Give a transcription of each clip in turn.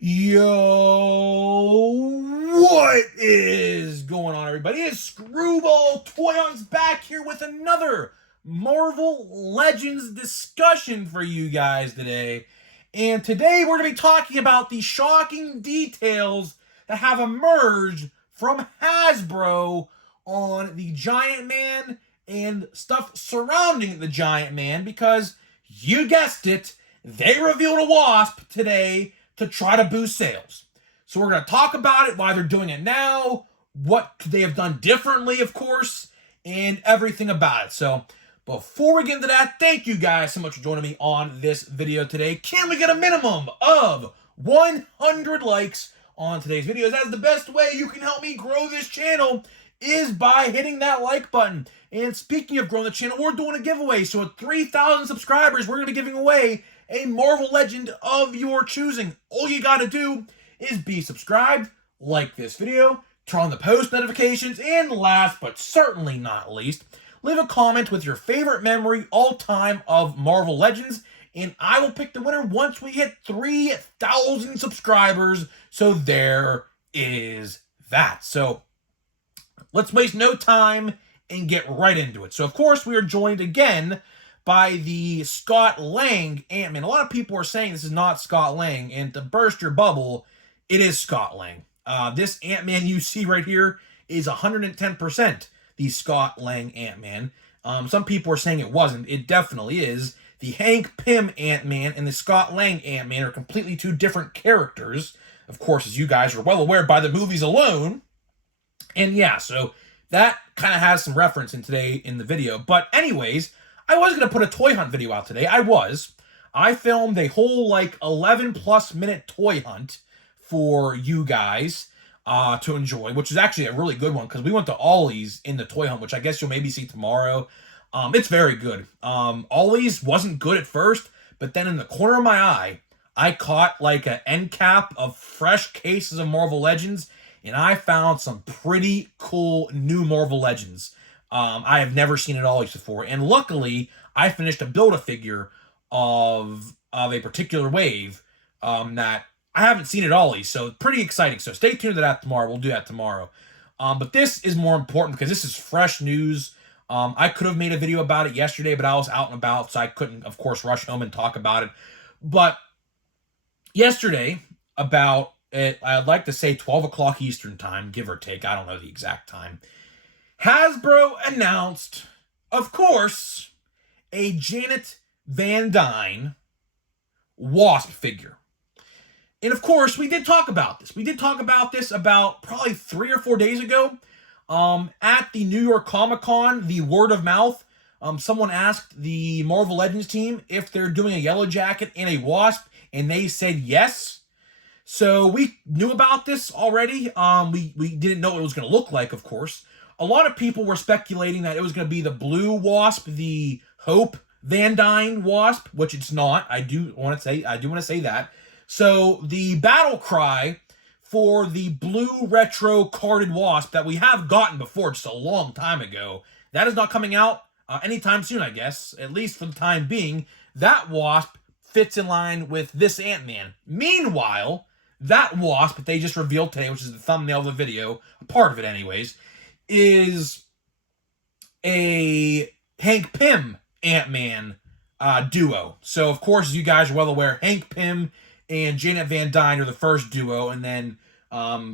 Yo, what is going on, everybody? It's Screwball Toy Hunts back here with another Marvel Legends discussion for you guys today. And today we're going to be talking about the shocking details that have emerged from Hasbro on the Giant Man and stuff surrounding the Giant Man, because you guessed it, they revealed a Wasp today to try to boost sales. So we're going to talk about it, why they're doing it now, what could they have done differently, of course, and everything about it. So before we get into that, thank you guys so much for joining me on this video today. Can we get a minimum of 100 likes on today's videos? That's the best way you can help me grow this channel, is by hitting that like button. And speaking of growing the channel, we're doing a giveaway. So at 3,000 subscribers, we're going to be giving away a Marvel Legend of your choosing. All you got to do is be subscribed, like this video, turn on the post notifications, and last but certainly not least, leave a comment with your favorite memory all time of Marvel Legends, and I will pick the winner once we hit 3,000 subscribers. So there is that. So let's waste no time and get right into it. So of course we are joined again by the Scott Lang Ant-Man. A lot of people are saying this is not Scott Lang, and to burst your bubble, it is Scott Lang. This Ant-Man you see right here is 110% the Scott Lang Ant-Man. Some people are saying it wasn't. It definitely is. The Hank Pym Ant-Man and the Scott Lang Ant-Man are completely two different characters, of course, as you guys are well aware by the movies alone. And yeah, so that kind of has some reference in the video. But anyways, I was going to put a toy hunt video out today. I filmed a whole 11 plus minute toy hunt for you guys to enjoy, which is actually a really good one because we went to Ollie's in the toy hunt, which I guess you'll maybe see tomorrow. It's very good. Ollie's wasn't good at first, but then in the corner of my eye, I caught an end cap of fresh cases of Marvel Legends, and I found some pretty cool new Marvel Legends. I have never seen it all before, and luckily I finished a Build-A-Figure of a particular wave that I haven't seen at all, so pretty exciting. So stay tuned to that tomorrow. We'll do that tomorrow. But this is more important because this is fresh news. I could have made a video about it yesterday, but I was out and about, so I couldn't, of course, rush home and talk about it. But yesterday, about I'd like to say 12 o'clock Eastern time, give or take. I don't know the exact time. Hasbro announced, of course, a Janet Van Dyne Wasp figure. And of course, we did talk about this. We did talk about this about probably 3 or 4 days ago at the New York Comic-Con, the word of mouth. Someone asked the Marvel Legends team if they're doing a Yellow Jacket and a Wasp, and they said yes. So we knew about this already. We didn't know what it was going to look like, of course. A lot of people were speculating that it was going to be the blue Wasp, the Hope Van Dyne Wasp, which it's not. I do want to say that. So the battle cry for the blue retro carded Wasp that we have gotten before just a long time ago, that is not coming out anytime soon, I guess, at least for the time being. That Wasp fits in line with this Ant-Man. Meanwhile, that Wasp that they just revealed today, which is the thumbnail of the video, a part of it anyways, is a Hank Pym Ant-Man duo. So, of course, as you guys are well aware, Hank Pym and Janet Van Dyne are the first duo, and then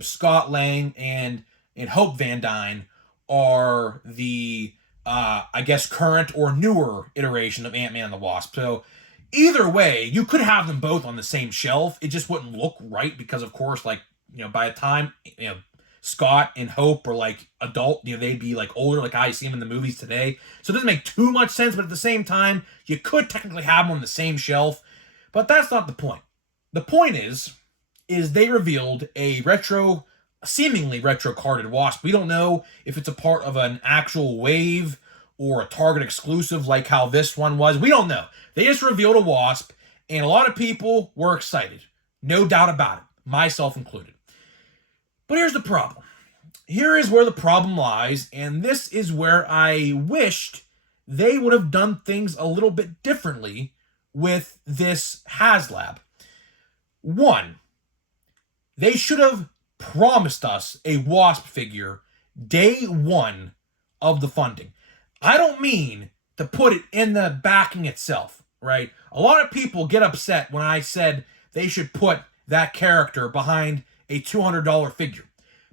Scott Lang and Hope Van Dyne are the, I guess, current or newer iteration of Ant-Man and the Wasp. So, either way, you could have them both on the same shelf. It just wouldn't look right because, of course, by the time, Scott and Hope are adult, they'd be older, like I see them in the movies today. So it doesn't make too much sense, but at the same time, you could technically have them on the same shelf. But that's not the point. The point is they revealed a seemingly retro carded Wasp. We don't know if it's a part of an actual wave or a Target exclusive like how this one was. We don't know. They just revealed a Wasp, and a lot of people were excited. No doubt about it, myself included. But here's the problem. Here is where the problem lies, and this is where I wished they would have done things a little bit differently with this Haslab. One, They should have promised us a Wasp figure day one of the funding. I don't mean to put it in the backing itself, right? A lot of people get upset when I said they should put that character behind a $200 figure.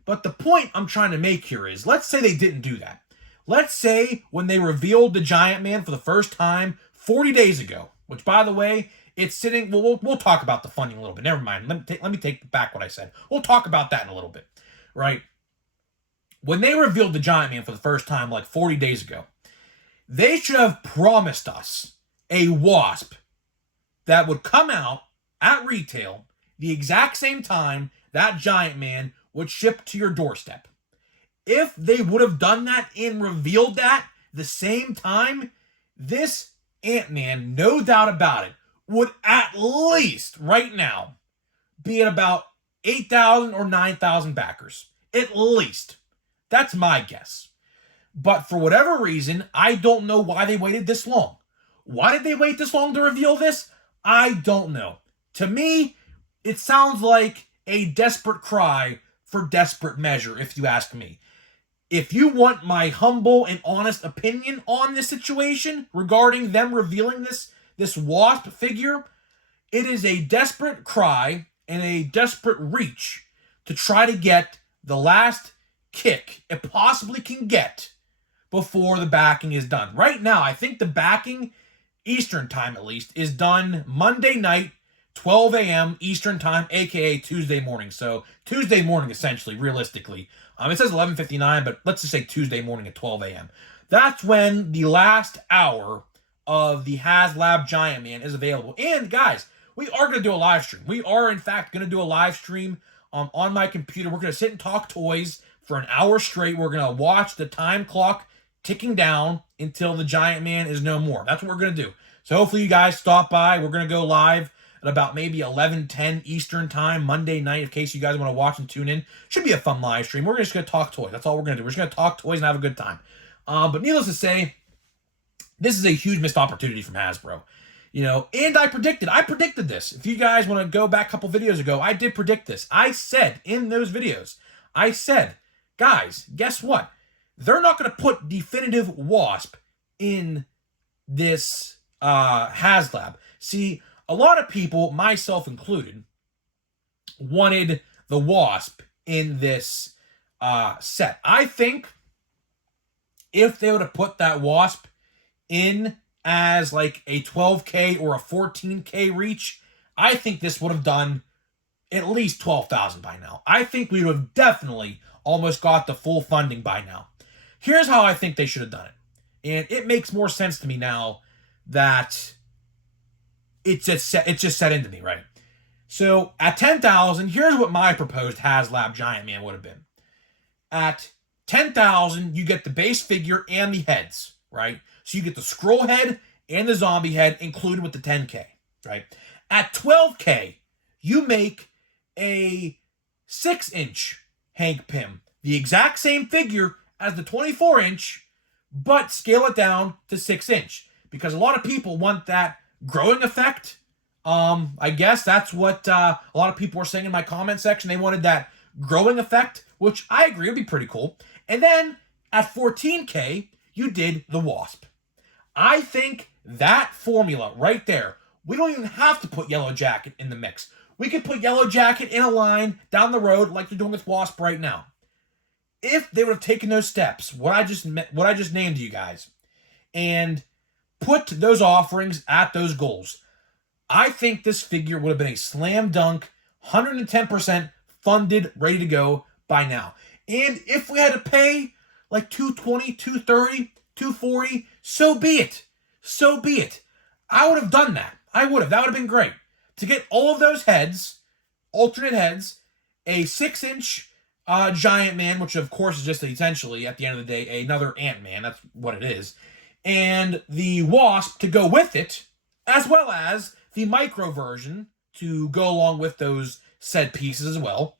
But the point I'm trying to make here is, let's say they didn't do that. Let's say when they revealed the Giant Man for the first time 40 days ago, which, by the way, it's sitting... Well, we'll talk about the funding a little bit. Never mind. Let me take back what I said. We'll talk about that in a little bit, right? When they revealed the Giant Man for the first time like 40 days ago, they should have promised us a Wasp that would come out at retail the exact same time that Giant Man would ship to your doorstep. If they would have done that and revealed that the same time, this Ant-Man, no doubt about it, would at least right now be at about 8,000 or 9,000 backers. At least. That's my guess. But for whatever reason, I don't know why they waited this long. Why did they wait this long to reveal this? I don't know. To me, it sounds like a desperate cry for desperate measure, if you ask me. If you want my humble and honest opinion on this situation regarding them revealing this Wasp figure, it is a desperate cry and a desperate reach to try to get the last kick it possibly can get before the backing is done. Right now, I think the backing, Eastern time at least, is done Monday night, 12 a.m. Eastern time, aka Tuesday morning. So Tuesday morning, essentially, realistically. It says 11:59, but let's just say Tuesday morning at 12 a.m. That's when the last hour of the Haslab Giant Man is available. And guys, we are going to do a live stream. We are, in fact, going to do a live stream on my computer. We're going to sit and talk toys for an hour straight. We're going to watch the time clock ticking down until the Giant Man is no more. That's what we're going to do. So hopefully you guys stop by. We're going to go live at about maybe 11:10 Eastern time, Monday night, in case you guys want to watch and tune in. Should be a fun live stream. We're just going to talk toys. That's all we're going to do. We're just going to talk toys and have a good time. But needless to say, this is a huge missed opportunity from Hasbro. You know, and I predicted this. If you guys want to go back a couple videos ago, I did predict this. I said in those videos, I said, guys, guess what? They're not going to put definitive Wasp in this Haslab. See, a lot of people, myself included, wanted the Wasp in this set. I think if they would have put that Wasp in as like a 12K or a 14K reach, I think this would have done at least 12,000 by now. I think we would have definitely almost got the full funding by now. Here's how I think they should have done it. And it makes more sense to me now that it's just set into me, right? So at 10,000, here's what my proposed Haslab Giant Man would have been. At 10,000, you get the base figure and the heads, right? So you get the scroll head and the zombie head included with the 10K, right? At 12K, you make a 6-inch Hank Pym, the exact same figure as the 24-inch, but scale it down to 6-inch because a lot of people want that growing effect. I guess that's what a lot of people were saying in my comment section. They wanted that growing effect, which I agree would be pretty cool. And then at 14K, you did the Wasp. I think that formula right there, we don't even have to put Yellow Jacket in the mix. We could put Yellow Jacket in a line down the road like they're doing with Wasp right now. If they would have taken those steps, what I just named to you guys, and put those offerings at those goals, I think this figure would have been a slam dunk, 110% funded, ready to go by now. And if we had to pay like $220, $230, $240, so be it. So be it. I would have done that. I would have. That would have been great. To get all of those heads, alternate heads, a 6-inch Giant Man, which of course is just essentially, at the end of the day, another Ant-Man. That's what it is. And the Wasp to go with it, as well as the micro version to go along with those said pieces as well,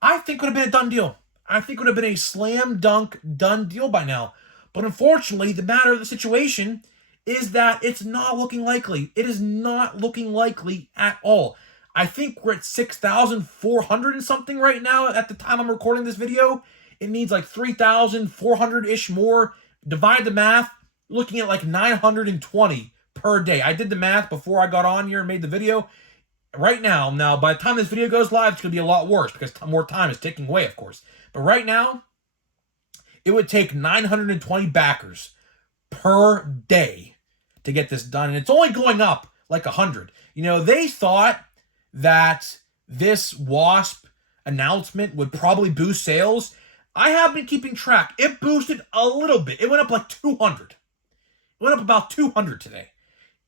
I think would have been a done deal. I think would have been a slam dunk done deal by now. But unfortunately, the matter of the situation is that it's not looking likely. It is not looking likely at all. I think we're at 6,400 and something right now at the time I'm recording this video. It needs like 3,400-ish more. Divide the math, looking at like 920 per day. I did the math before I got on here and made the video. Right now, by the time this video goes live, it's going to be a lot worse because more time is ticking away, of course. But right now, it would take 920 backers per day to get this done. And it's only going up like 100. You know, they thought that this Wasp announcement would probably boost sales. I have been keeping track. It boosted a little bit. It went up like 200. It went up about 200 today.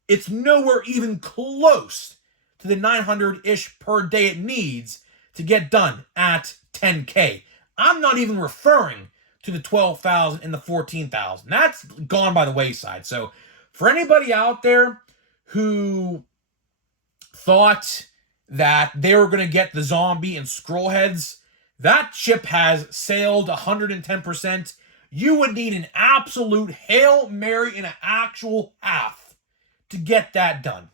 It's nowhere even close to the 900-ish per day it needs to get done at 10K. I'm not even referring to the 12,000 and the 14,000. That's gone by the wayside. So for anybody out there who thought that they were going to get the zombie and scroll heads, that ship has sailed 110%. You would need an absolute Hail Mary and an actual half to get that done.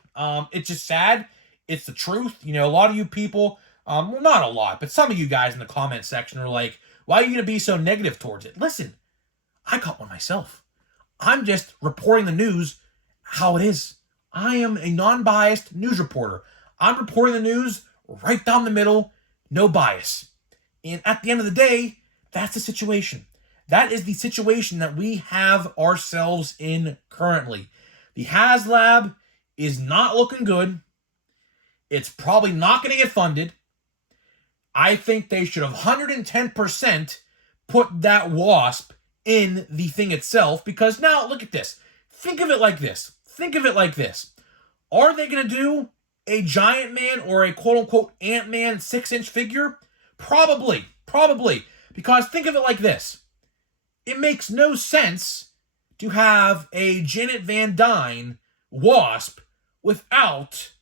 It's just sad. It's the truth. You know, a lot of you people, well, not a lot, but some of you guys in the comment section are like, why are you going to be so negative towards it? Listen, I got one myself. I'm just reporting the news how it is. I am a non-biased news reporter. I'm reporting the news right down the middle, no bias. And at the end of the day, that's the situation. That is the situation that we have ourselves in currently. The Haslab is not looking good. It's probably not going to get funded. I think they should have 110% put that Wasp in the thing itself, because now, look at this. Think of it like this. Are they going to do a Giant Man or a quote-unquote Ant-Man 6-inch figure? Probably. Because think of it like this. It makes no sense to have a Janet Van Dyne Wasp without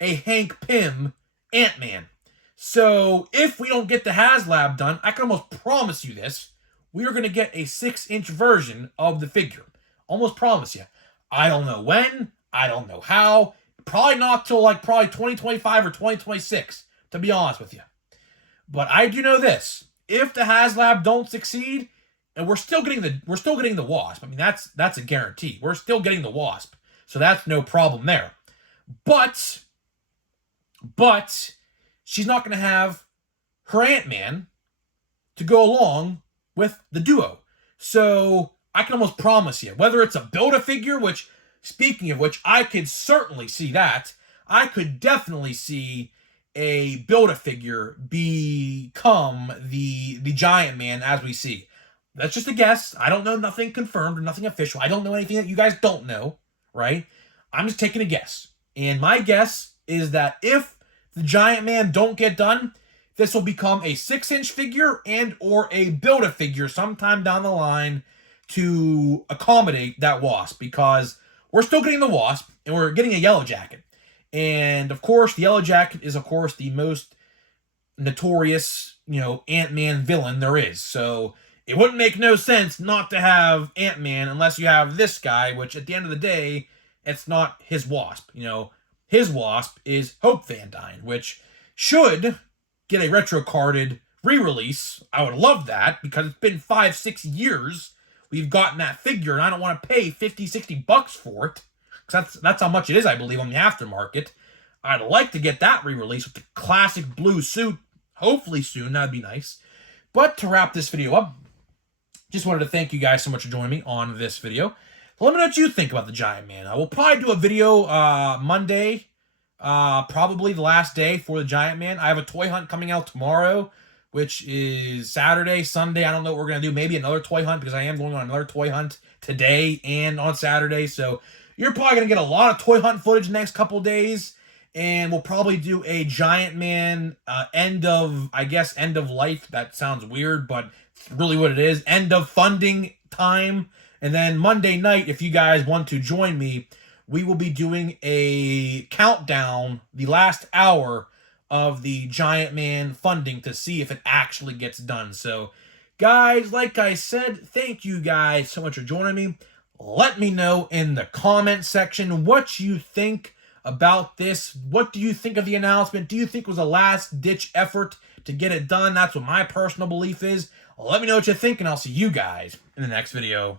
a Hank Pym Ant-Man. So if we don't get the Haslab done, I can almost promise you this, we are going to get a 6-inch version of the figure. Almost promise you. I don't know when. I don't know how. Probably not till like 2025 or 2026, to be honest with you. But I do know this. If the Haslab don't succeed, and we're still getting the Wasp. I mean, that's a guarantee. We're still getting the Wasp. So that's no problem there. But she's not going to have her Ant-Man to go along with the duo. So I can almost promise you, whether it's a Build-A-Figure, which, speaking of which, I could certainly see that. I could definitely see a Build-A-Figure become the Giant Man as we see. That's just a guess. I don't know, nothing confirmed or nothing official. I don't know anything that you guys don't know, right? I'm just taking a guess. And my guess is that if the Giant Man don't get done, this will become a 6-inch figure and or a Build-A-Figure sometime down the line to accommodate that Wasp, because we're still getting the Wasp and we're getting a Yellow Jacket. And of course, the Yellow Jacket is, of course, the most notorious, Ant-Man villain there is. So it wouldn't make no sense not to have Ant-Man unless you have this guy, which at the end of the day, it's not his Wasp. His Wasp is Hope Van Dyne, which should get a retro-carded re-release. I would love that, because it's been 5-6 years we've gotten that figure, and I don't want to pay $50-$60 for it, because that's how much it is, I believe, on the aftermarket. I'd like to get that re-release with the classic blue suit, hopefully soon. That'd be nice. But to wrap this video up, just wanted to thank you guys so much for joining me on this video. Let me know what you think about the Giant Man. We'll probably do a video Monday, probably the last day for the Giant Man. I have a toy hunt coming out tomorrow, which is Saturday, Sunday. I don't know what we're going to do. Maybe another toy hunt, because I am going on another toy hunt today and on Saturday. So you're probably going to get a lot of toy hunt footage the next couple days. And we'll probably do a Giant Man end of life. That sounds weird, but it's really what it is. End of funding time. And then Monday night, if you guys want to join me, we will be doing a countdown, the last hour of the Giant Man funding, to see if it actually gets done. So, guys, like I said, thank you guys so much for joining me. Let me know in the comment section what you think about this. What do you think of the announcement? Do you think it was a last-ditch effort to get it done? That's what my personal belief is. Let me know what you think, and I'll see you guys in the next video.